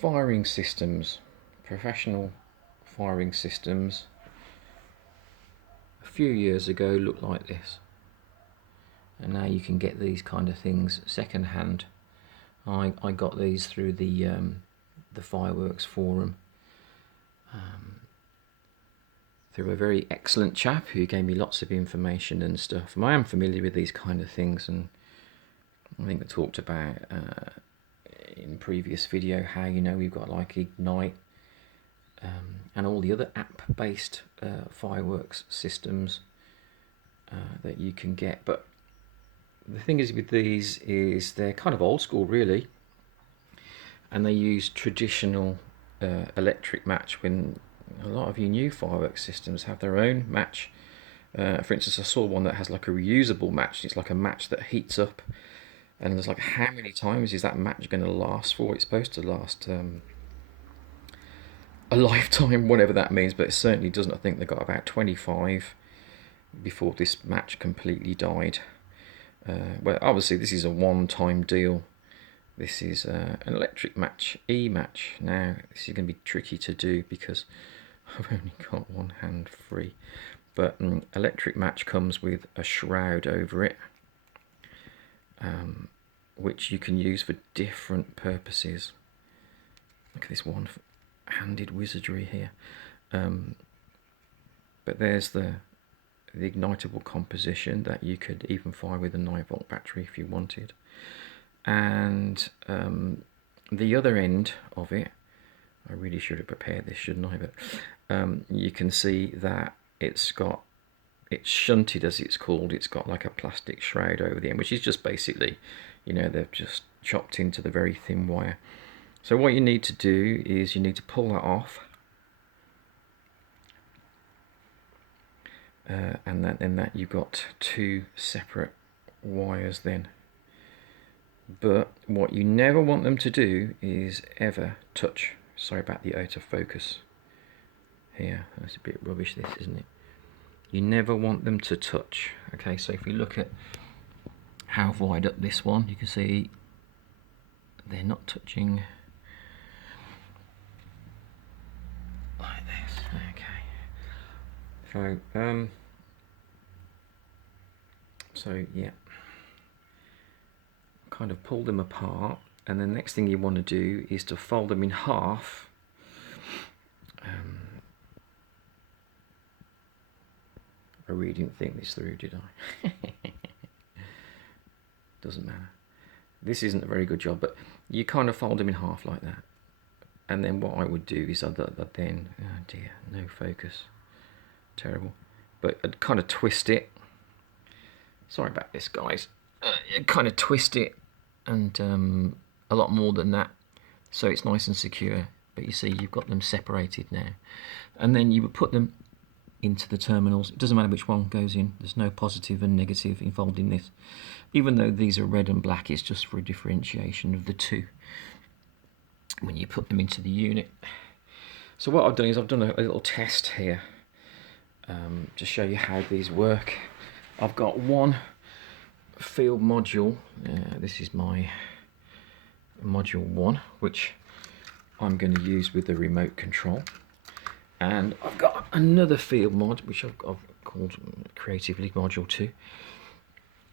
firing systems, professional firing systems, a few years ago looked like this, and now you can get these kind of things second hand. I got these through the fireworks forum, through a very excellent chap who gave me lots of information and stuff. And I am familiar with these kind of things, and I think I talked about in previous video how, you know, we've got like Ignite and all the other app-based fireworks systems that you can get. But the thing is with these is they're kind of old school really, and they use traditional electric match when a lot of your new fireworks systems have their own match. For instance, I saw one that has like a reusable match. It's like a match that heats up, and there's like, how many times is that match going to last for? It's supposed to last a lifetime, whatever that means, but it certainly doesn't. I think they got about 25 before this match completely died. Well, obviously this is a one-time deal. This is an electric match, E-match. Now, this is going to be tricky to do because I've only got one hand free. But electric match comes with a shroud over it, which you can use for different purposes. Look at this one-handed wizardry here. But there's the ignitable composition that you could even fire with a 9-volt battery if you wanted. And the other end of it, I really should have prepared this, shouldn't I? But you can see that it's shunted, as it's called. It's got like a plastic shroud over the end, which is just basically, you know, they've just chopped into the very thin wire. So what you need to do is you need to pull that off, and then you've got two separate wires then. But what you never want them to do is ever touch. Sorry about the out of focus here. That's a bit rubbish, this, isn't it? You never want them to touch. Okay, so if you look at how I've wired up this one, you can see they're not touching like this. Okay. So yeah, kind of pull them apart, and the next thing you want to do is to fold them in half. I really didn't think this through, did I? Doesn't matter. This isn't a very good job, but you kind of fold them in half like that. And then what I would do is I'd then, oh dear, no focus, terrible. But I'd kind of twist it. Sorry about this, guys. Kind of twist it, and a lot more than that, so it's nice and secure. But you see, you've got them separated now, and then you would put them into the terminals. It doesn't matter which one goes in. There's no positive and negative involved in this. Even though these are red and black, it's just for a differentiation of the two when you put them into the unit. So what I've done is I've done a little test here to show you how these work. I've got one field module. This is my module 1, which I'm going to use with the remote control. And I've got another field mod, which I've called creatively module 2.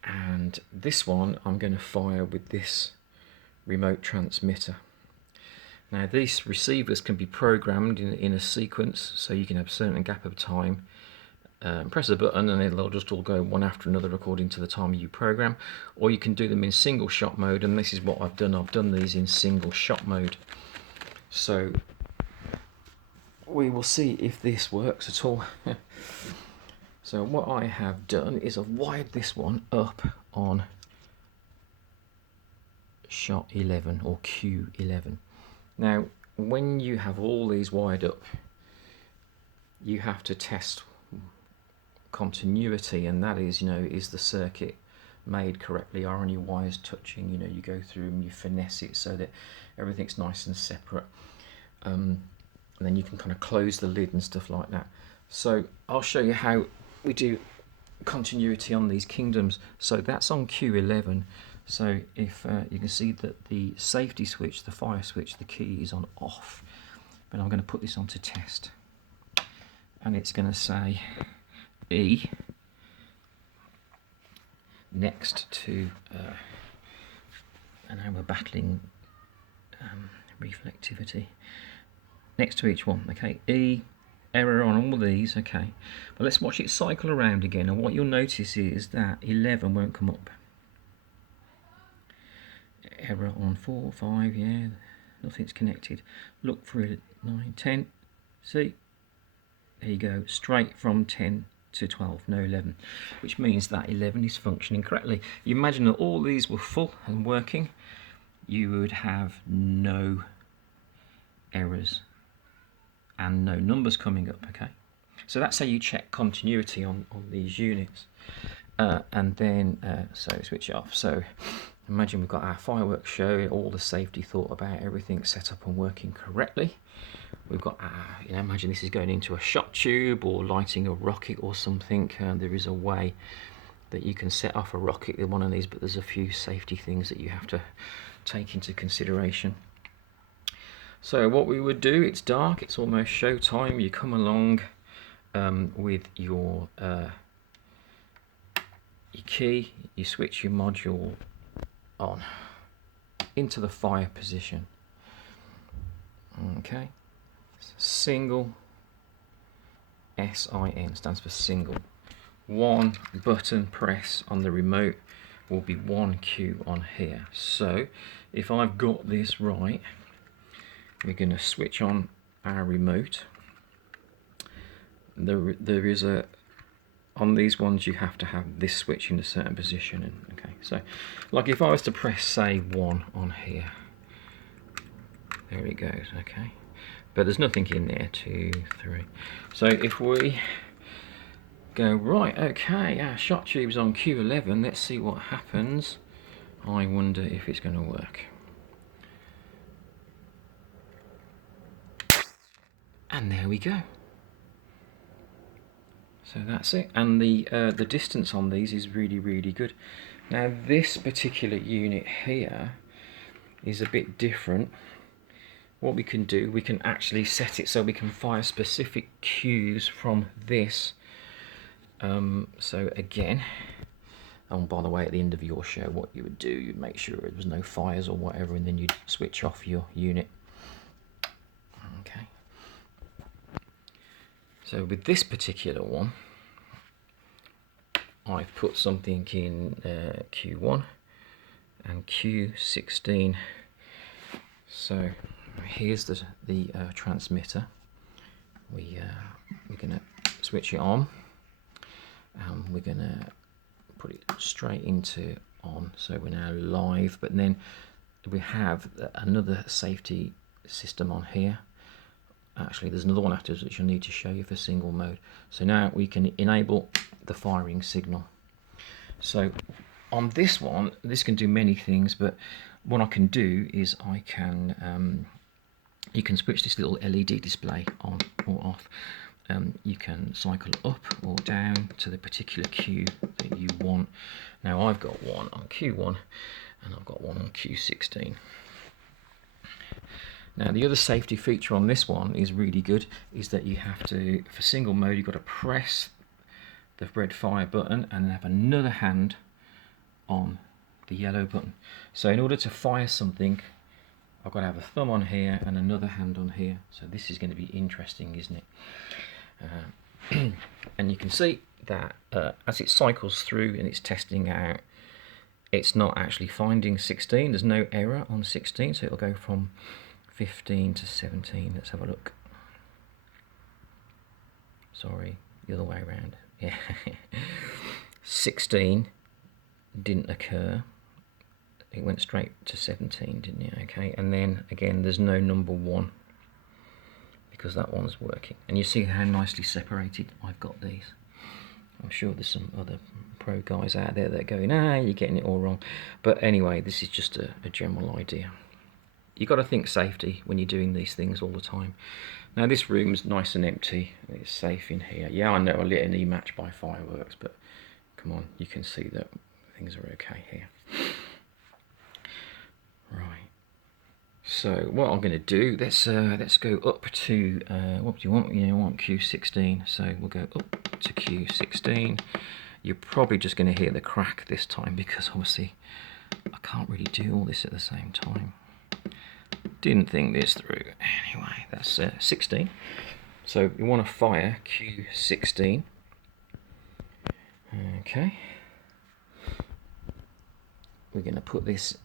And this one I'm going to fire with this remote transmitter. Now these receivers can be programmed in a sequence, so you can have a certain gap of time. Press a button and they'll just all go one after another according to the time you program. Or you can do them in single shot mode, and this is what I've done. I've done these in single shot mode. So we will see if this works at all. So what I have done is I've wired this one up on shot 11 or Q11. Now when you have all these wired up, you have to test continuity, and that is, you know, is the circuit made correctly? Are any wires touching? You know, you go through and you finesse it so that everything's nice and separate. And then you can kind of close the lid and stuff like that. So I'll show you how we do continuity on these kingdoms. So that's on Q11. So if you can see that the safety switch, the fire switch, the key is on off. But I'm going to put this onto test. And it's going to say E next to, and now we're battling reflectivity. Next to each one, okay, E, error on all these, okay. But let's watch it cycle around again, and what you'll notice is that 11 won't come up. Error on 4, 5, yeah, nothing's connected. Look for it, 9, 10, see? There you go, straight from 10 to 12, no 11, which means that 11 is functioning correctly. You imagine that all these were full and working, you would have no errors and no numbers coming up, okay? So that's how you check continuity on these units. And then, so switch it off. So imagine we've got our fireworks show, all the safety thought about, everything set up and working correctly. We've got, you know, imagine this is going into a shot tube or lighting a rocket or something. There is a way that you can set off a rocket with one of these, but there's a few safety things that you have to take into consideration. So what we would do, it's dark, it's almost show time, you come along with your key, you switch your module on into the fire position. Okay, single, SIN stands for single. One button press on the remote will be 1Q on here. So if I've got this right, we're going to switch on our remote. There is a, on these ones you have to have this switch in a certain position. And okay, so like if I was to press say 1 on here, there it goes, okay. But there's nothing in there, 2, 3. So if we go, right, okay, our shot tube's on Q11, let's see what happens. I wonder if it's going to work. And there we go. So that's it. And the distance on these is really, really good. Now this particular unit here is a bit different. What we can do, we can actually set it so we can fire specific cues from this. So again, and by the way, at the end of your show, what you would do, you'd make sure there was no fires or whatever, and then you'd switch off your unit. Okay. So with this particular one, I've put something in Q1 and Q16. So here's the transmitter. We're going to switch it on, and we're going to put it straight into on. So we're now live, but then we have another safety system on here. Actually, there's another one afterwards which I need to show you for single mode. So now we can enable the firing signal. So on this one, this can do many things, but what I can do is I can, you can switch this little LED display on or off. You can cycle up or down to the particular cue that you want. Now I've got one on Q1 and I've got one on Q16. Now the other safety feature on this one is really good, is that you have to, for single mode, you've got to press the red fire button and then have another hand on the yellow button. So in order to fire something, I've got to have a thumb on here and another hand on here. So this is going to be interesting, isn't it? And you can see that as it cycles through and it's testing out, it's not actually finding 16. There's no error on 16, so it'll go from 15 to 17. Let's have a look. Sorry, the other way around. Yeah. 16 didn't occur. It went straight to 17, didn't it? Okay, and then again there's no number 1 because that one's working. And you see how nicely separated I've got these. I'm sure there's some other pro guys out there that are going, you're getting it all wrong. But anyway, this is just a general idea. You've got to think safety when you're doing these things all the time. Now this room's nice and empty. It's safe in here. Yeah, I know I lit an E-match by fireworks, but come on, you can see that things are okay here. So what I'm going to do, let's go up to what do you want? You want Q16, so we'll go up to Q16. You're probably just going to hear the crack this time because obviously I can't really do all this at the same time. Didn't think this through. Anyway, that's 16. So you want to fire Q16. Okay. We're going to put this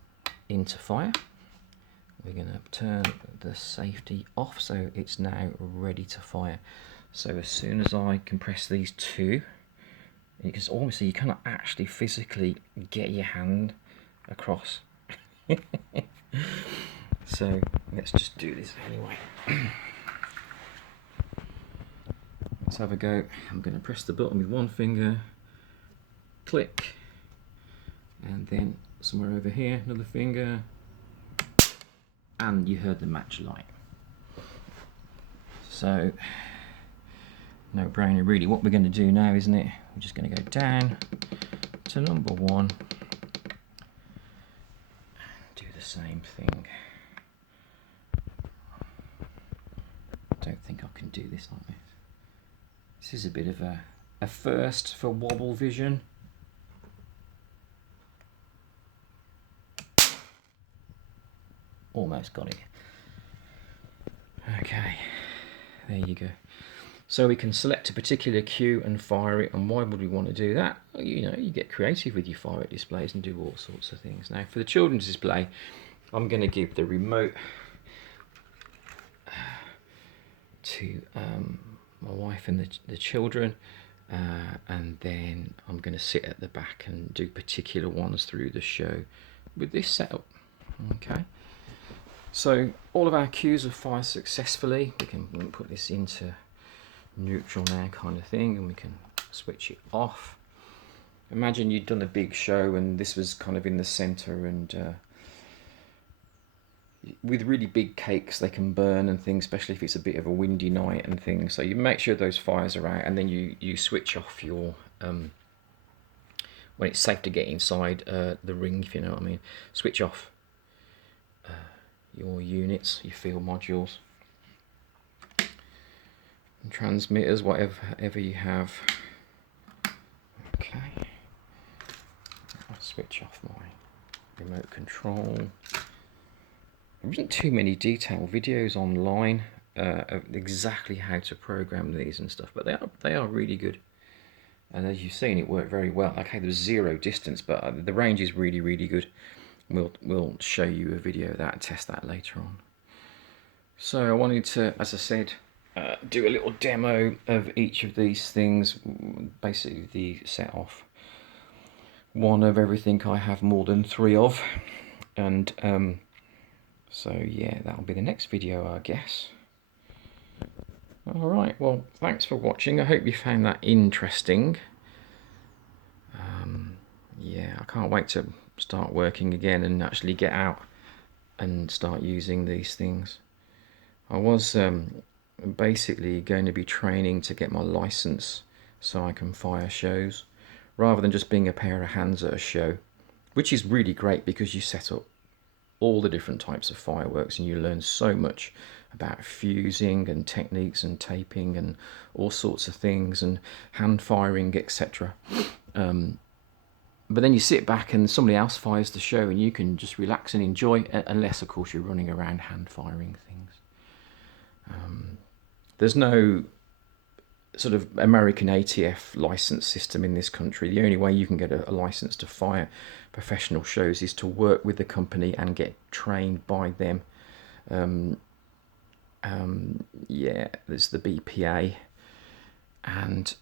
into fire. We're going to turn the safety off so it's now ready to fire. So as soon as I compress these two, because obviously you cannot actually physically get your hand across. So let's just do this anyway. Let's have a go. I'm going to press the button with one finger, click, and then somewhere over here, another finger, and you heard the match light. So, no brainer really. What we're going to do now, isn't it? We're just going to go down to number 1, do the same thing. I don't think I can do this like this. This is a bit of a first for wobble vision. Almost got it. Okay, there you go. So we can select a particular cue and fire it. And why would we want to do that? Well, you know, you get creative with your fire it displays and do all sorts of things. Now for the children's display, I'm going to give the remote to my wife and the children, and then I'm going to sit at the back and do particular ones through the show with this setup. Okay. So all of our cues are fired successfully. We can put this into neutral now kind of thing, and we can switch it off. Imagine you'd done a big show and this was kind of in the center, and with really big cakes they can burn and things, especially if it's a bit of a windy night and things. So you make sure those fires are out, and then you switch off your when it's safe to get inside the ring, if you know what I mean. Switch off your units, your field modules, and transmitters, whatever you have. Okay, I'll switch off my remote control. There isn't too many detailed videos online of exactly how to program these and stuff, but they are really good. And as you've seen, it worked very well. Okay, there's 0 distance, but the range is really good. We'll show you a video of that and test that later on. So I wanted to, as I said, do a little demo of each of these things. Basically, the set off one of everything I have more than 3 of, and so yeah, that'll be the next video, I guess. Alright, well, thanks for watching. I hope you found that interesting. Yeah, I can't wait to start working again and actually get out and start using these things. I was basically going to be training to get my license so I can fire shows, rather than just being a pair of hands at a show, which is really great because you set up all the different types of fireworks and you learn so much about fusing and techniques and taping and all sorts of things and hand firing, etc. But then you sit back and somebody else fires the show and you can just relax and enjoy, unless of course you're running around hand firing things. There's no sort of American ATF license system in this country. The only way you can get a license to fire professional shows is to work with the company and get trained by them. Yeah, there's the BPA, and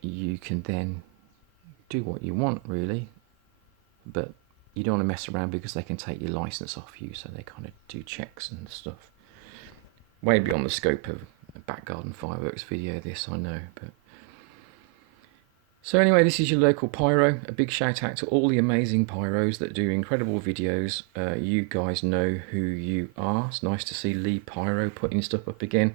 you can then do what you want really, but you don't want to mess around because they can take your license off you, so they kind of do checks and stuff. Way beyond the scope of a back garden fireworks video, this, I know. But so anyway, this is your local pyro. A big shout out to all the amazing pyros that do incredible videos. You guys know who you are. It's nice to see Lee Pyro putting stuff up again.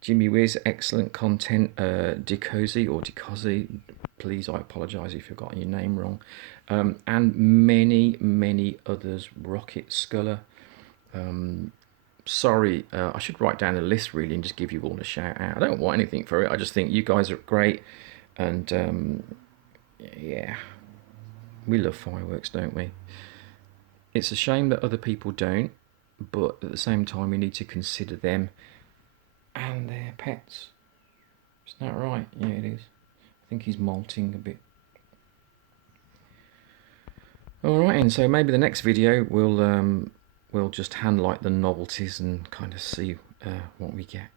Jimmy Wiz, excellent content. Decozy or Decozy, please, I apologise if I've gotten your name wrong. And many others. Rocket Sculler. sorry, I should write down a list really and just give you all a shout out. I don't want anything for it. I just think you guys are great, and yeah, we love fireworks, don't we? It's a shame that other people don't, but at the same time, we need to consider them and their pets. Isn't that right? Yeah, it is. I think he's molting a bit. Alright, and so maybe the next video we'll just handlight the novelties and kind of see what we get.